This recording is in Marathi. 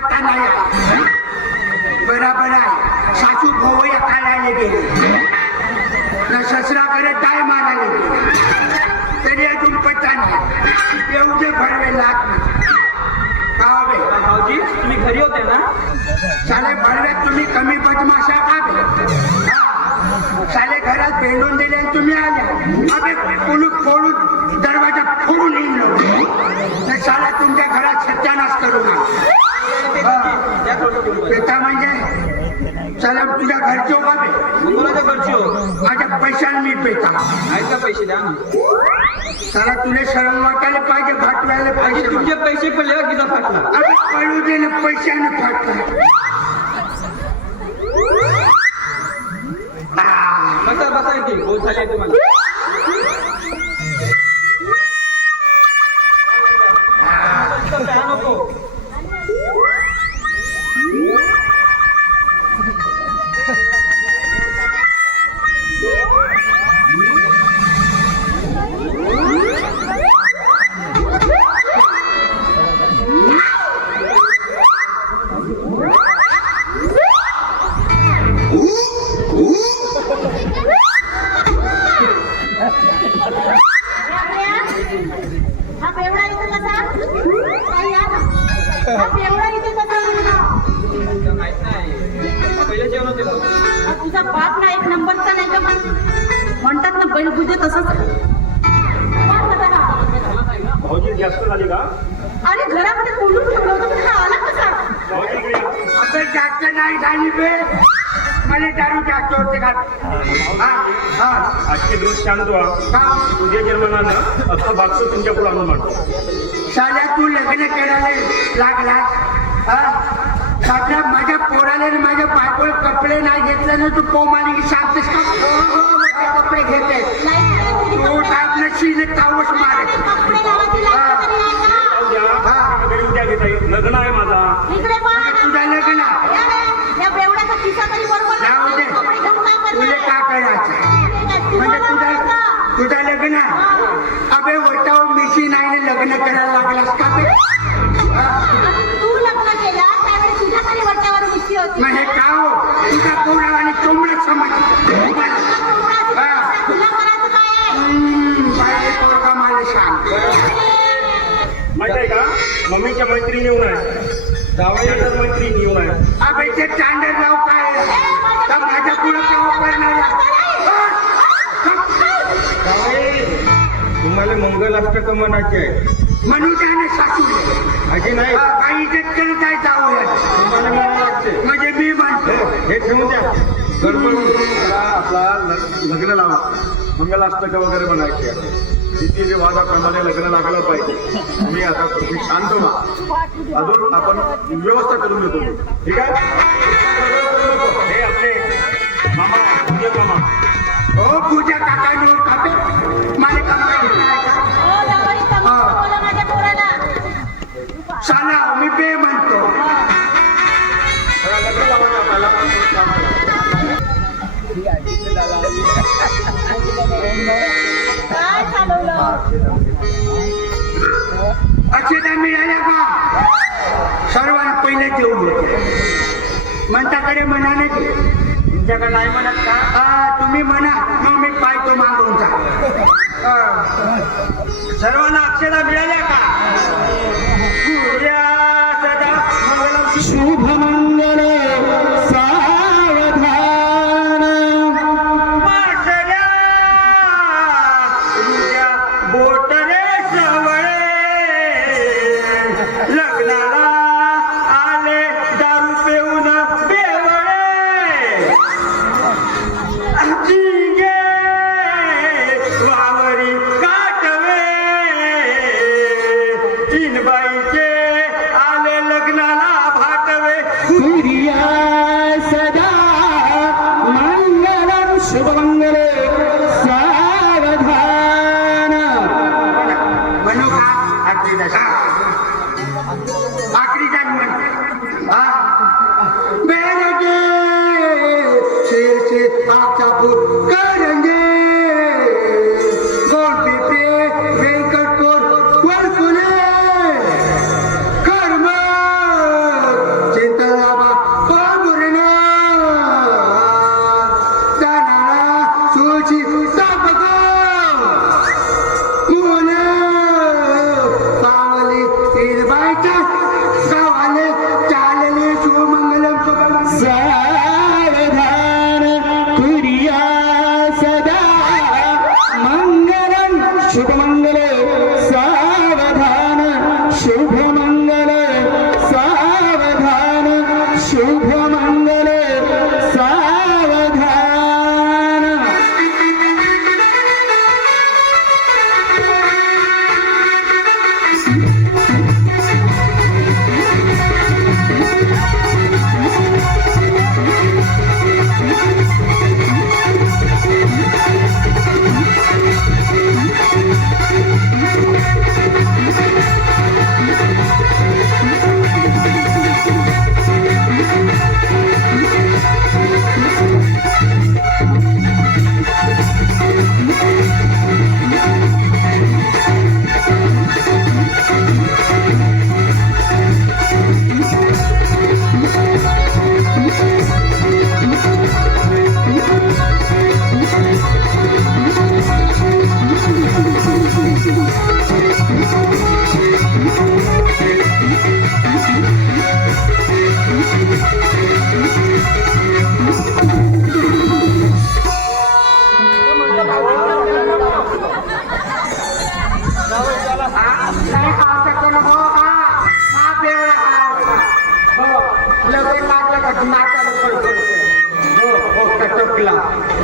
पत्ता नाही आला. बराबर आहे. सासू भाऊ या काढायला गेले न ससराकडे टाय मारायला गेले तरी अजून पत्ता नाही. एवढे भडवे लाग भाऊजी तुम्ही घरी होते ना? साले भडव्यात तुम्ही कमी बदमाशा का साले घरात भेंडून दिले आणि तुम्ही आल्या. अबे कुलूप फोडून दरवाजा फोडून येईल साला तुमच्या घरात सत्यानाश करू नका. पेता म्हणजे चला तुझ्या घरचे हो का? कोणाच्या घरची हो? माझ्या पैशाने मी पेता. आहेत का पैसे द्या ना. चला तुला शरम वाटायला पाहिजे. फाटवायला पाहिजे. तुमचे पैसे पडले का किती फाटला? अरे पळू दे ना पैशाने फाटला. बसा बसा येते बहुत झाले तुम्हाला. नको तुझा बाप ना एक नंबरचा नाही का म्हणतात ना बैल बुजे तसंच. भाऊजी जास्त झाली का? अरे घरामध्ये बोलून ठेवलं होतं पण हा आला कसा? अबे जास्त नाही झाली बे. मला दारू जास्त होते का? आजचे दिवस शांत व्हा. तुझ्या जन्मानं असं बागस तुमच्या पुढे आणून मांडतो. साल्या तू लग्न करायला लागला. साध्या माझ्या पोराला माझ्या बायकोला कपडे नाही घेतले ना तू पोमाने की सांगतेस का? कपडे घेते तू आपलं शिले तावस मारे. उद्या घेता येईल. लग्न आहे माझा. तुझा लग्न तुला का करायचं म्हणजे तुझा लग्न. अबे वटाव मिशी नाही लग्न करायला लागलास का ते? मग हे का हो तुझा पोरा आणि चोंबडा समज. पोरगा मला सांग. माहित आहे का मम्मीच्या मैत्रिणी येऊन आहे. जावयाच्या मैत्रिणी येऊन आहे. अबे ते चांडर नाव काय तर माझ्या पुढे का करणार? तुम्हाला मंगलाष्टक म्हणायचे आहे म्हणून त्याने सासू माझी नाही. काही इज्जत करत आहे जावया. तुम्हाला म्हणायला लागते. म्हणजे मी म्हणतो हे ठेवून द्या. गडबड आपला लग्न लावा. मंगलाष्टक वगैरे म्हणायचे. रीती रिवाजाप्रमाणे लग्न लागायला पाहिजे. तुम्ही आता तुम्ही शांत व्हा. अजून आपण व्यवस्था करून देतो. ठीक आहे? हे आपले मामा पूजन मामा. हो पूजा काका नो काका मला काम साला मी बे म्हणतो. लग्न लावायचं आपल्याला. अक्षता मिळाल्या का? सर्वांना पहिले देऊन देतो. म्हणताकडे म्हणा नाही तुमच्याकडे नाही म्हणत का? तुम्ही म्हणा मग मी पाहतो मागून जा. सर्वांना अक्षता मिळाल्या का? सूर्या सदा मंगलम शुभम